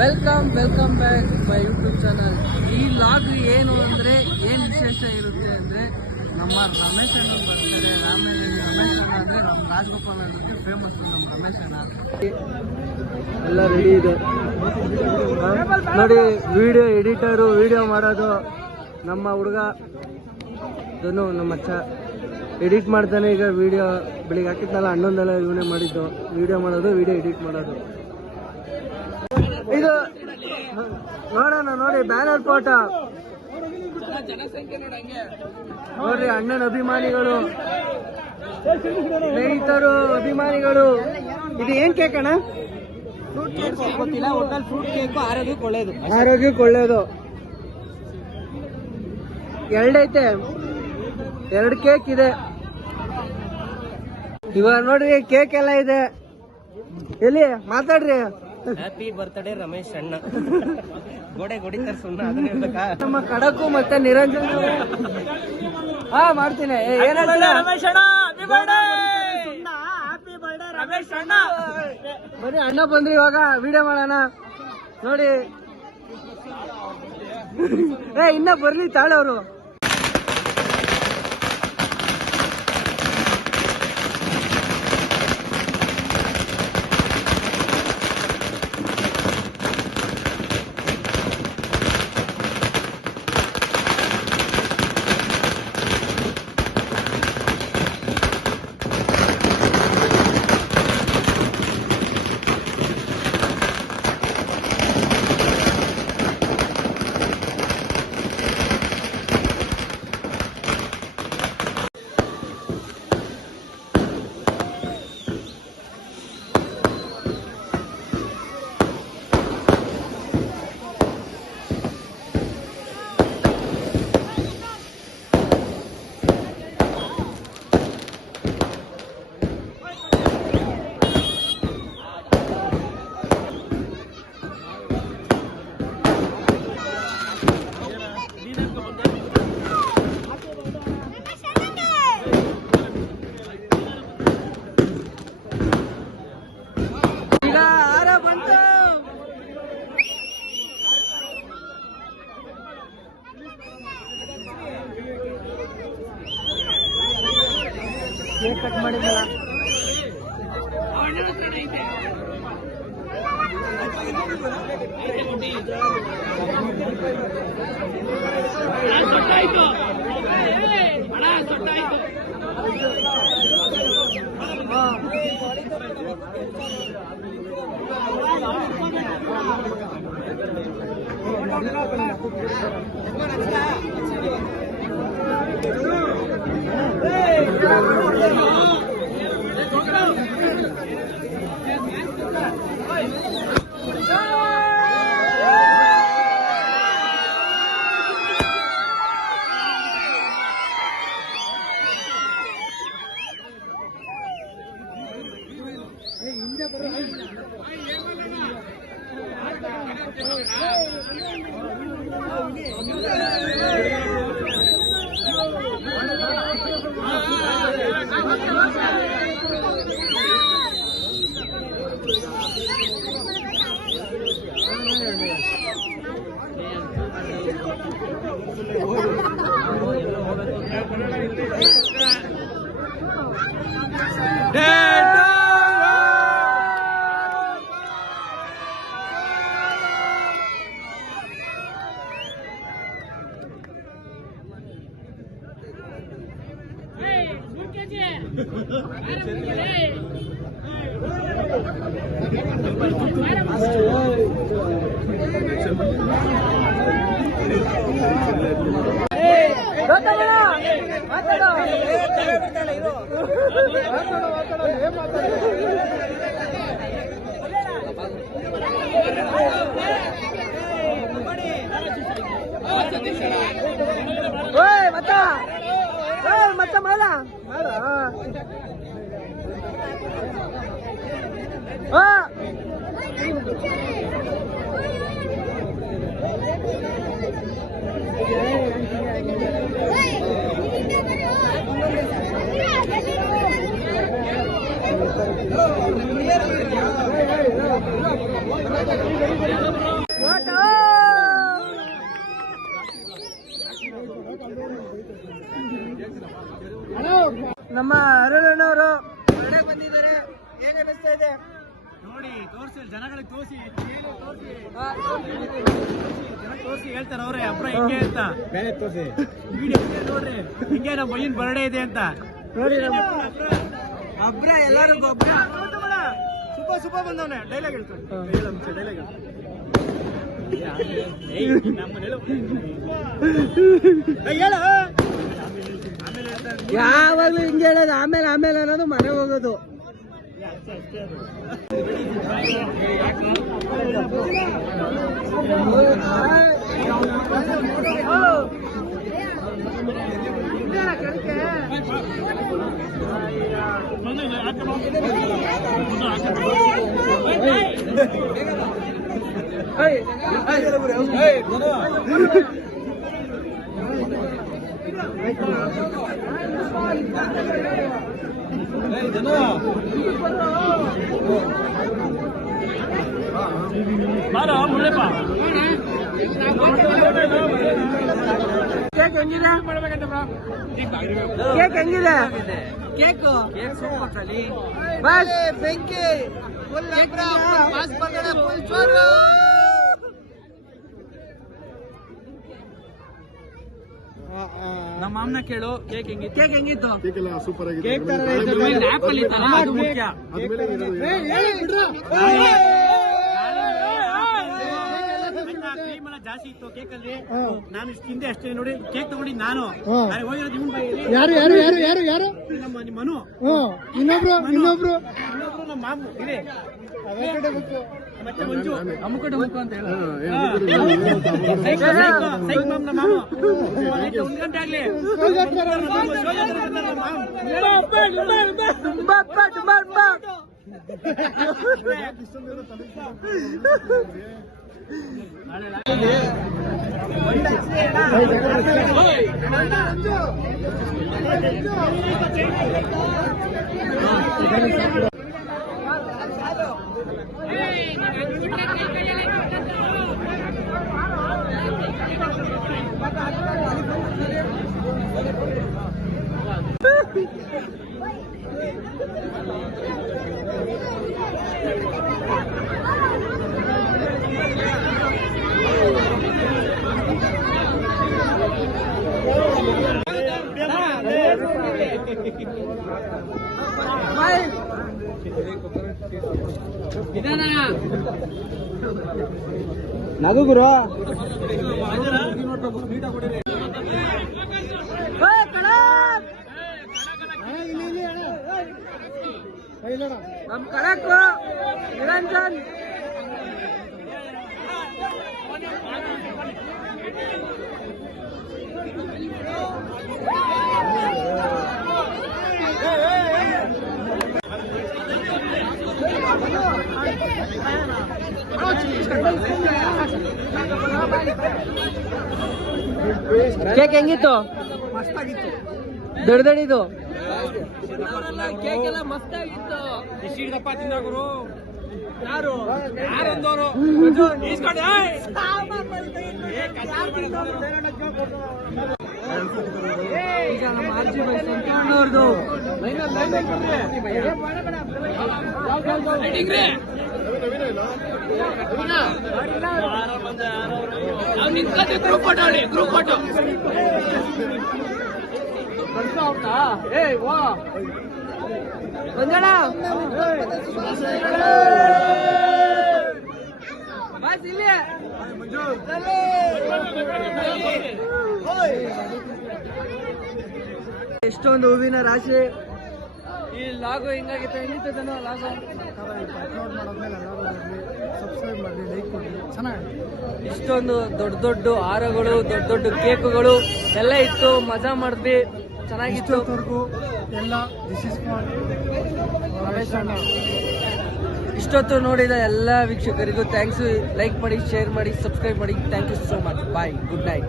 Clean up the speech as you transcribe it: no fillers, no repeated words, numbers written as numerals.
Welcome back my YouTube channel. ಈ log ಏನು ಅಂದರೆ ಏನು ವಿಶೇಷ ಇರುತ್ತೆ ಅಂದರೆ ನಮ್ಮ ರಮೇಶ್ ಅಣ್ಣ ಬರ್ತಾರೆ. ಆಮೇಲೆ ರಮೇಶ್ ಅಣ್ಣ ಅಂದರೆ ನಮ್ಮ ರಾಜಗೋಪಾಲ್ ಅನ್ನೋಕ್ಕೆ ಫೇಮಸ್ ನಮ್ಮ ರಮೇಶ್ ಅಣ್ಣ. ಎಲ್ಲ ರೆಡಿ ಇದೆ ನೋಡಿ. ವಿಡಿಯೋ ಎಡಿಟರು, ವಿಡಿಯೋ ಮಾಡೋದು ನಮ್ಮ ಹುಡುಗ ಧನು, ನಮ್ಮ ಅಚ್ಚ ಎಡಿಟ್ ಮಾಡ್ತಾನೆ. ಈಗ ವಿಡಿಯೋ ಬೆಳಿಗ್ಗೆ ಹಾಕಿದ್ನಲ್ಲ, ಅಣ್ಣಂದೆಲ್ಲ ಇವನೇ ಮಾಡಿದ್ದು. ವಿಡಿಯೋ ಮಾಡೋದು, ವಿಡಿಯೋ ಎಡಿಟ್ ಮಾಡೋದು. ಇದು ನೋಡೋಣ ನೋಡಿ, ಬ್ಯಾನರ್ ಫೋಟೋ ನೋಡ್ರಿ. ಅಣ್ಣನ ಅಭಿಮಾನಿಗಳು, ಸ್ನೇಹಿತರು, ಅಭಿಮಾನಿಗಳು. ಇದು ಏನ್ ಕೇಕ್ ಅಣ್ಣ? ಫ್ರೂಟ್ ಕೇಕ್ ಗೊತ್ತಿಲ್ಲ, ಒಟ್ಟಲ್ಲಿ ಫ್ರೂಟ್ ಕೇಕ್ ಆರೋಗ್ಯಕ್ಕೆ ಒಳ್ಳೇದು. ಆರೋಗ್ಯಕ್ಕೆ ಒಳ್ಳೇದು. ಎರಡೈತೆ, 2 ಕೇಕ್ ಇದೆ. ಇವಾಗ ನೋಡ್ರಿ, ಕೇಕ್ ಎಲ್ಲ ಇದೆ. ಎಲ್ಲಿ ಮಾತಾಡ್ರಿ. ಹ್ಯಾಪಿ ಬರ್ತ್ಡೇ ರಮೇಶ್ ಅಣ್ಣ. ಗೋಡೆ ಹೊಡಿತಾರೆ ಸುಣ್ಣ, ಅದನ್ನ ಹೇಳ್ಬೇಕಾ? ನಮ್ಮ ಕಡಕು ಮತ್ತೆ ನಿರಂಜನ್ ಮಾಡ್ತೀನಿ. ರಮೇಶ್ ಅಣ್ಣ ಹ್ಯಾಪಿ ಬರ್ತ್ಡೇ ರಮೇಶ್ ಅಣ್ಣ. ಬರೀ ಅಣ್ಣ ಬಂದ್ರಿ, ಇವಾಗ ವಿಡಿಯೋ ಮಾಡೋಣ ನೋಡಿ. ಇನ್ನ ಬರ್ಲಿ ತಾಳವ್ರು. ಕೇಕ್ ಕಟ್ ಮಾಡಿದ್ದಲ್ಲ. ಮತ್ತೆ ಮಾಡ Hey! ತೋರಿಸಿ ಹೇಳ್ತಾರೆ ಅವ್ರೆ ಅಬ್ರ ಹಿಂಗೆ ಅಂತ ತೋರಿಸಿ ವಿಡಿಯೋ ನೋಡ್ರಿ ಹಿಂಗೆ ನಮ್ಮ ಬಯ್ಯನ್ ಬರ್ಡೇ ಇದೆ ಅಂತ ನೋಡಿ ಅಬ್ರ ಎಲ್ಲರಿಗೂ ಒಬ್ರ ಸೂಪರ್ ಬಂದವನೆ ಡೈಲಾಗ್ ಹೇಳ್ತಾನೆ ಡೈಲಾಗ್ ಯಾವಾಗ್ಲೂ ಹಿಂಗೆ ಹೇಳೋದು ಆಮೇಲೆ ಅನ್ನೋದು ಮನೆ ಹೋಗೋದು. ಕೇಕ್ ಹೆಂಗಿದೆ? ಕೇಕ್ ಹೆಂಗಿದೆ? ಕೇಕು ಸೂಪರ್ ಕಲಿ ಬಸ್ ಬೆಂಕಿ ಫುಲ್ ಪಾಸ್ ಬರ್ಗಡೆ ಫುಲ್ ಚೋರು. ನಮ್ಮ ಮಾಮನ ಕೇಳು ಕೇಕ್ ಹೆಂಗಿತ್ತು? ಕೇಕ್ ಹೆಂಗಿತ್ತು? ಸೂಪರ್ ಕೇಕ್ ತರ ಆಪಲ್ ಇತ್ತಲ್ಲ ಅದು ಮುಖ್ಯ. ಕ್ರೀಮ್ ಎಲ್ಲ ಜಾಸ್ತಿ ಇತ್ತು ಕೇಕ್ ಅಲ್ಲಿ. ನಾನು ಇಷ್ಟು ತಿಂದೆ ಅಷ್ಟೇ ನೋಡಿ. ಕೇಕ್ ತಗೊಂಡಿದ್ದು ನಾನು ಹೋಗಿರೋದು ಇವನ್ ಬಾಯಲ್ಲಿ. ಯಾರು ನಿಮ್ಮ ಮನು ಇನ್ನೊಬ್ರು ನಮ್ಮ ಮಾಮು ಇದೆ ಮತ್ತೆ ಮಂಜು ಅಮ್ಮಕಡೆ ಮುಖ ಅಂತ ಹೇಳ. ಸೈಕ್ ಮಾಮ್ ನಮ್ಮ ಮಾಮು. 1 ಗಂಟೆ ಆಗ್ಲಿ ನಗು ಗುರು. ನಮ್ ಕಡಕ್ ನಿರಂಜನ್ ಕೇಕ್ ಹೆಂಗಿತ್ತು? ಮಸ್ತಾಗಿತ್ತು. ದೊಡ್ಡದಿದು ಕೇಕ್ ಎಲ್ಲ ಮಸ್ತಾಗಿತ್ತು. ಎಷ್ಟಿದಪ್ಪ ತಿಂದಾಗುರು ಯಾರು ಯಾರೊಂದವರು ಈಸ್ಕೊಂಡು ಈಗ ನಮ್ಮ ಆರ್ಜಿ ಬೈ ಸಂತಣ್ಣವ್ರದ್ದು ಗ್ರೂಪ್ ಫೋಟೋ ಏ ವಾ ಬಂದಣ ಬಸ್ ಇಲ್ಲಿ ಎಷ್ಟೊಂದು ಹೂವಿನ ರಾಶಿ. ಈ ಲಾಗು ಹಿಂಗಾಗಿತ್ತು. ಹೆಂಗಿತ್ತು ಜನ ಲಾಗು? ಅಪ್ಲೋಡ್ ಮಾಡೋದ್ಮೇಲೆ ಎಲ್ಲರೂ ಸಬ್ಸ್ಕ್ರೈಬ್ ಮಾಡಿ ಲೈಕ್ ಕೊಡಿ. ಚೆನ್ನಾಗಿ ಇಷ್ಟೊಂದು ದೊಡ್ಡ ಹಾರಗಳು, ದೊಡ್ಡ ಕೇಕುಗಳು ಎಲ್ಲ ಇತ್ತು. ಮಜಾ ಮಾಡಿದ್ವಿ, ಚೆನ್ನಾಗಿತ್ತು. ಇಷ್ಟೊತ್ತವರೆಗೂ ಎಲ್ಲ ದಿಸ್ ಇಸ್ ಫಾರ್ ರಮೇಶ್ ಅಣ್ಣ. ಇಷ್ಟೊತ್ತು ನೋಡಿದ ಎಲ್ಲ ವೀಕ್ಷಕರಿಗೂ ಥ್ಯಾಂಕ್ಸ್. ಲೈಕ್ ಮಾಡಿ, ಶೇರ್ ಮಾಡಿ, ಸಬ್ಸ್ಕ್ರೈಬ್ ಮಾಡಿ. Thank you so much. Bye, good night.